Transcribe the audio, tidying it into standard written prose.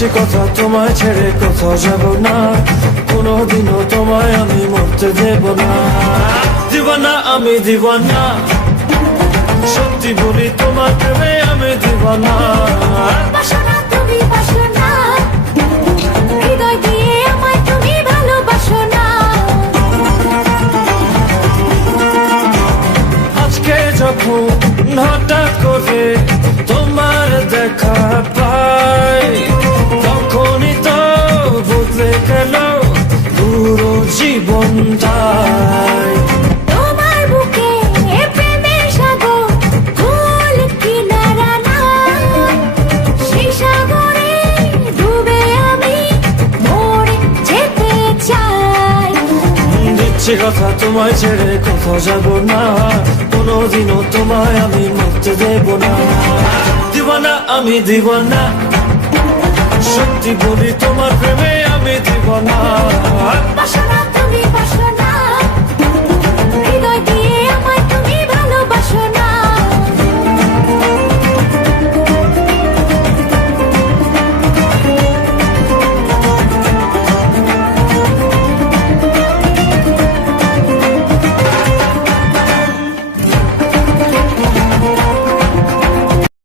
দিচ্ছি কথা, তোমায় ছেড়ে কোথাও যাব না, কোনোদিনও তোমায় আমি মরতে দেব না। দিওয়ানা আমি দিওয়ানা, সত্যি বলি তোমার প্রেমে আমি দিওয়ানা। বাসনা তুমি বাসো না, হৃদয় দিয়ে আমায় তুমি ভালোবাসো না। আজকে যখন হঠাৎ করে তোমার দেখা পাই, তখনই তো বদলে গেল পুরো জীবনটাই। তোমার বুকে প্রেমের সাগর, কুল কিনারা না, সেই সাগরে ডুবে আমি মরে যেতে চাই। দিচ্ছি কথা, তোমায় ছেড়ে কোথাও যাব না, কোনোদিনও তোমায় আমি মরতে দেব না। দিওয়ানা আমি দিওয়ানা, সত্যি বলি তোমার প্রেমে আমি দিওয়ানা। বাসনা তুমি